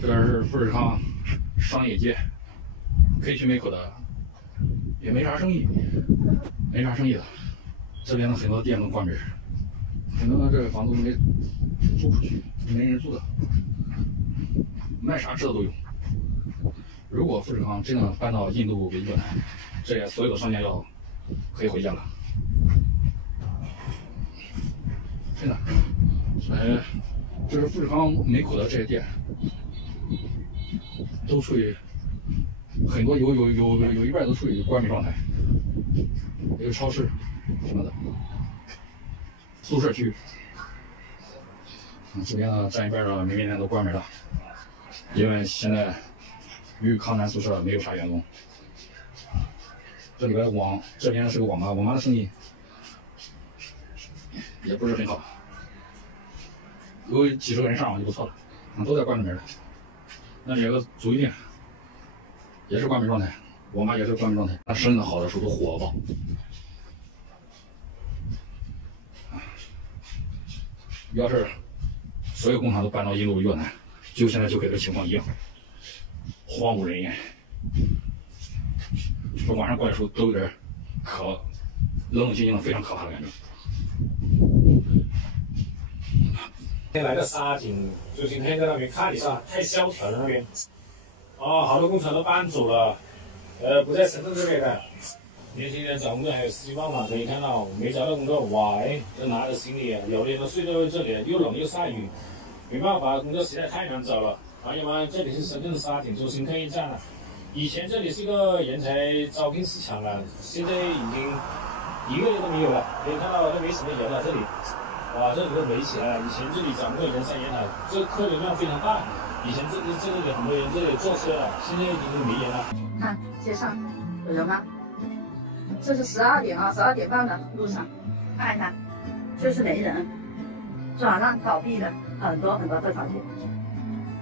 这是富士康商业街，可以去梅口的，也没啥生意，没啥生意的。这边的很多店都关门，很多这个房子没租出去，没人租的，卖啥吃的都有。如果富士康真的搬到印度跟越南，这所有的商家要可以回家了。真的，这是富士康梅口的这些店，都处于很多有一半都处于关闭状态，有超市什么的，宿舍区，这边呢占一半的门面店都关门了，因为现在豫康南宿舍没有啥员工。这里边这边是个网吧，网吧的生意也不是很好，有几十个人上网就不错了，都在关着门了。那里有个足浴店，也是关门状态，网吧也是关门状态。那生意好的时候都火爆。要是所有工厂都搬到印度、越南，就现在就跟这个情况一样，荒无人烟。说晚上过来的时候都有点冷冷清清的，非常可怕的感觉。今天来到沙井，就今天在那边看一下，太萧条了那边。哦，好多工厂都搬走了，不在深圳这边的。年轻人找工作还有希望嘛？可以看到没找到工作，哇哎，都拿着行李，有的人都睡在这里，又冷又下雨，没办法，工作实在太难找了。朋友们，这里是深圳沙井中心客运站了。以前这里是一个人才招聘市场了，现在已经1个月都没有了。可以看到都没什么人了，这里，哇，这里都围起来了。以前这里掌柜人山人海，这客流量非常大。以前这里很多人这里坐车了，现在已经没人了。看街上有人吗？这是12点啊，12点半的路上，看一看，就是没人，转让倒闭的很多这条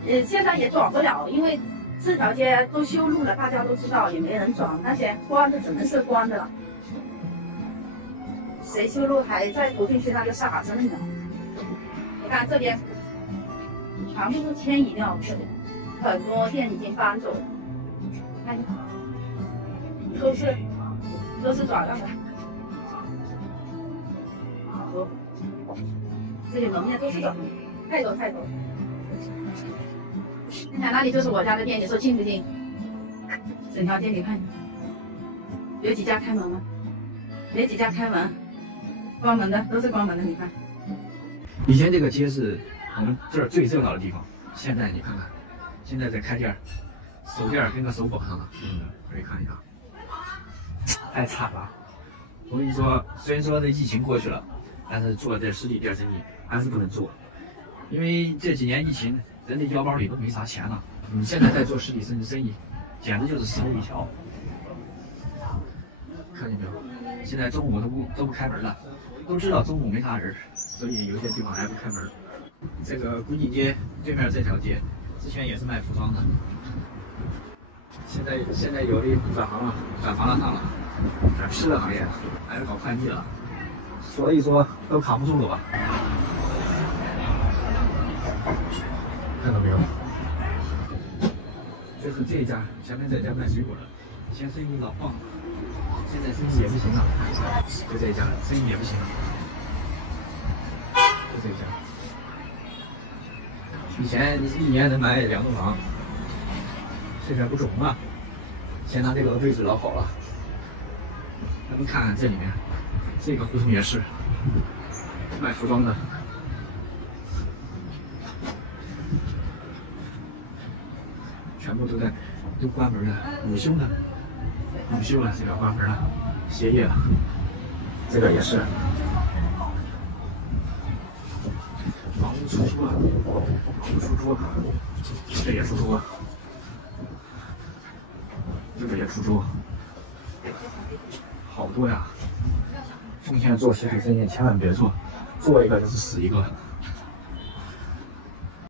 街，现在也转不了，因为这条街都修路了，大家都知道，也没人转，那些关的只能是关的了。谁修路还在投进去，那就傻子呢。你看这边，全部都迁移掉，这里很多店已经搬走了，看，都是转让的，好多，这里门面都是转让，太多。你看那里就是我家的店，你说近不近？整条街你看，有几家开门吗？没几家开门，关门的都是关门的，你看。以前这个街是我们这儿最热闹的地方，现在你看看，现在在开店，手店跟个手绑上了，可以看一下，太惨了。我跟你说，虽然说这疫情过去了，但是做这实体店生意还是不能做，因为这几年疫情，人的腰包里都没啥钱了。你现在在做实体生意，简直就是死路一条。看见没有？现在中午都不开门了，都知道中午没啥人，所以有些地方还不开门。这个古井街对面这条街，之前也是卖服装的，现在有的转行了上了，转吃的行业，还是搞快递了，所以说都扛不住了吧？看到没有？就是这一家，前面这家卖水果的，以前生意老旺，现在生意也不行了，就这一家生意也不行了，就这一家。以前一年能买2栋房，现在不中了。现在这个位置老好了。咱们看看这里面，这个胡同也是卖服装的。全部都关门了，午休了，这个关门了，歇业了，这个也是。房屋出租了，这也出租，这个也出租，好多呀！奉劝做实体生意千万别做，做一个就是死一个。